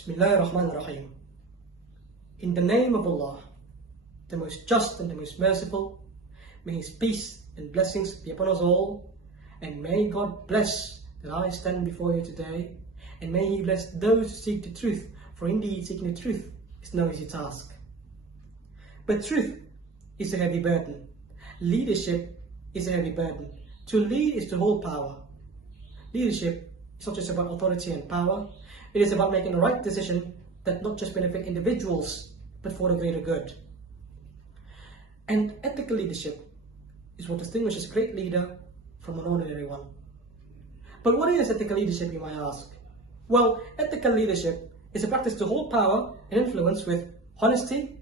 Bismillahirrahmanirrahim. In the name of Allah, the most just and the most merciful, may His peace and blessings be upon us all, and may God bless that I stand before you today, and may He bless those who seek the truth, for indeed seeking the truth is no easy task. But truth is a heavy burden. Leadership is a heavy burden. To lead is to hold power. Leadership is not just about authority and power. It is about making the right decision that not just benefit individuals, but for the greater good. And ethical leadership is what distinguishes a great leader from an ordinary one. But what is ethical leadership, you might ask? Well, ethical leadership is a practice to hold power and influence with honesty,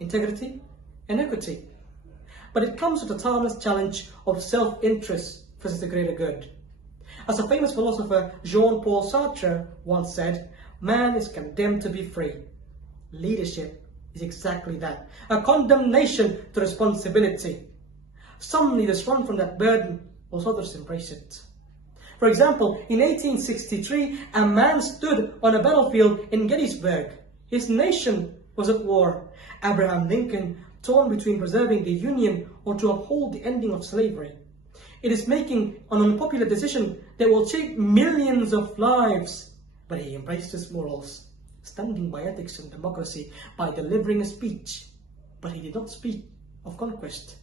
integrity, and equity. But it comes with the timeless challenge of self-interest versus the greater good. As a famous philosopher, Jean-Paul Sartre, once said, "Man is condemned to be free." Leadership is exactly that, a condemnation to responsibility. Some leaders run from that burden, whilst others embrace it. For example, in 1863, a man stood on a battlefield in Gettysburg. His nation was at war. Abraham Lincoln, torn between preserving the Union or to uphold the ending of slavery. It is making an unpopular decision that will shape millions of lives. But he embraced his morals, standing by ethics and democracy by delivering a speech. But he did not speak of conquest.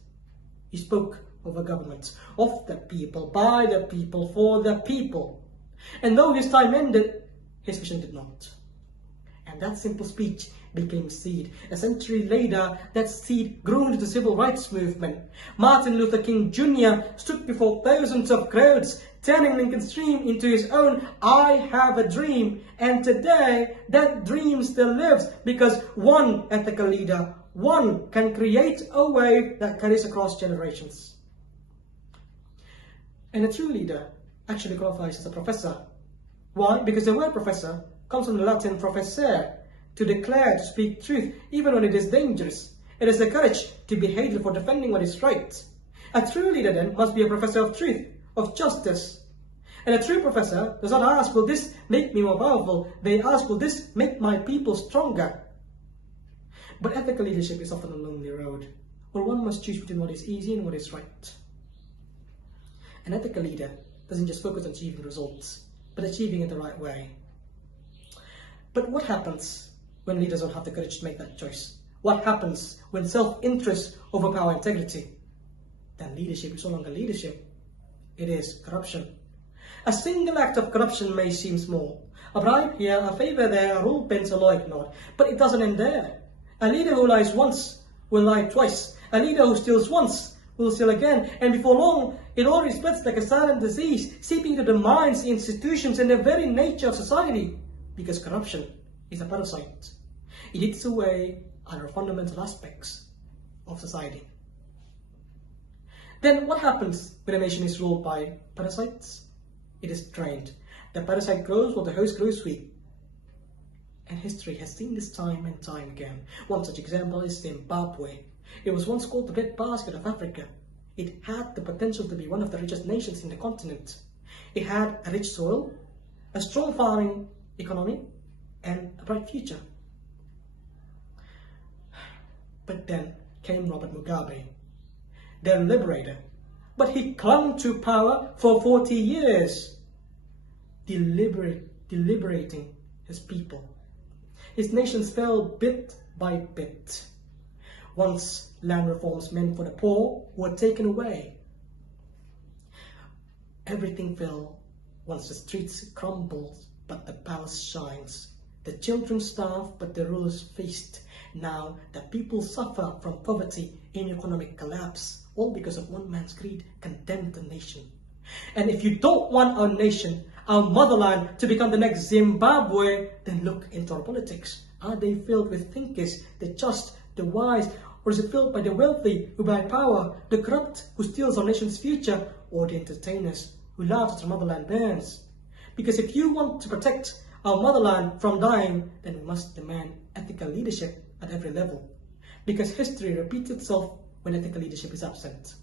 He spoke of a government, of the people, by the people, for the people. And though his time ended, his vision did not. And that simple speech became seed. A century later, that seed grew into the civil rights movement. Martin Luther King Jr. stood before thousands of crowds, turning Lincoln's dream into his own "I have a dream." And today, that dream still lives because one ethical leader, one can create a wave that carries across generations. And a true leader actually qualifies as a professor. Why? Because the word professor comes from the Latin professare, to declare, to speak truth, even when it is dangerous. It is the courage to be hated for defending what is right. A true leader then must be a professor of truth, of justice. And a true professor does not ask, will this make me more powerful? They ask, will this make my people stronger? But ethical leadership is often a lonely road, where one must choose between what is easy and what is right. An ethical leader doesn't just focus on achieving results, but achieving it the right way. But what happens when leaders don't have the courage to make that choice? What happens when self-interest overpower integrity? Then leadership is no longer leadership. It is corruption. A single act of corruption may seem small. A bribe here, a favor there, a rule bent, a law ignored. But it doesn't end there. A leader who lies once will lie twice. A leader who steals once will steal again. And before long, it already spreads like a silent disease, seeping into the minds, the institutions, and the very nature of society. Because corruption is a parasite. It eats away other fundamental aspects of society. Then what happens when a nation is ruled by parasites? It is drained. The parasite grows while the host grows weak. And history has seen this time and time again. One such example is Zimbabwe. It was once called the breadbasket of Africa. It had the potential to be one of the richest nations in the continent. It had a rich soil, a strong farming economy, and a bright future. But then came Robert Mugabe, their liberator. But he clung to power for 40 years, deliberating his people. His nations fell bit by bit. Once land reforms meant for the poor were taken away. Everything fell once the streets crumbled, but the palace shines. The children starve, but the rulers feast. Now the people suffer from poverty and economic collapse, all because of one man's greed condemned the nation. And if you don't want our nation, our motherland, to become the next Zimbabwe, then look into our politics. Are they filled with thinkers, the just, the wise, or is it filled by the wealthy who buy power, the corrupt who steals our nation's future, or the entertainers who laugh as our motherland burns? Because if you want to protect our motherland from dying, then we must demand ethical leadership at every level. Because history repeats itself when ethical leadership is absent.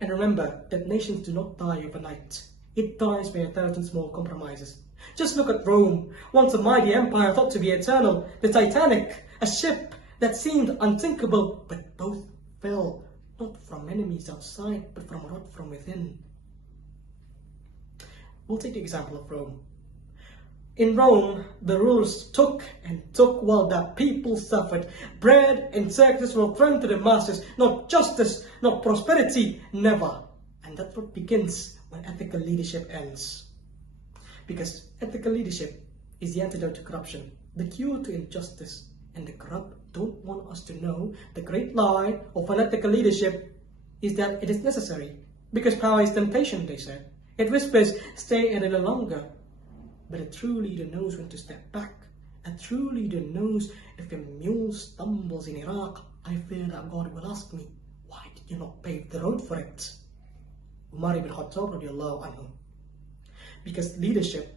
And remember that nations do not die overnight. It dies by 1,000 small compromises. Just look at Rome, once a mighty empire thought to be eternal, the Titanic, a ship that seemed unsinkable, but both fell, not from enemies outside, but from rot from within. We'll take the example of Rome. In Rome, the rulers took and took while the people suffered. Bread and circuses were thrown to the masses, not justice, not prosperity, never. And that's what begins when ethical leadership ends. Because ethical leadership is the antidote to corruption, the cure to injustice. And the corrupt don't want us to know the great lie of unethical leadership is that it is necessary. Because power is temptation, they say. It whispers, stay a little longer. But a true leader knows when to step back. A true leader knows if a mule stumbles in Iraq, I fear that God will ask me, why did you not pave the road for it? Umar ibn Khattab radiallahu anhu. Because leadership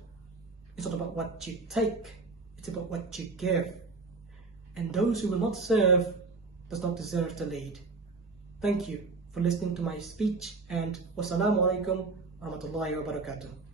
is not about what you take, it's about what you give. And those who will not serve does not deserve to lead. Thank you for listening to my speech, and wassalamu alaikum warahmatullahi wabarakatuh.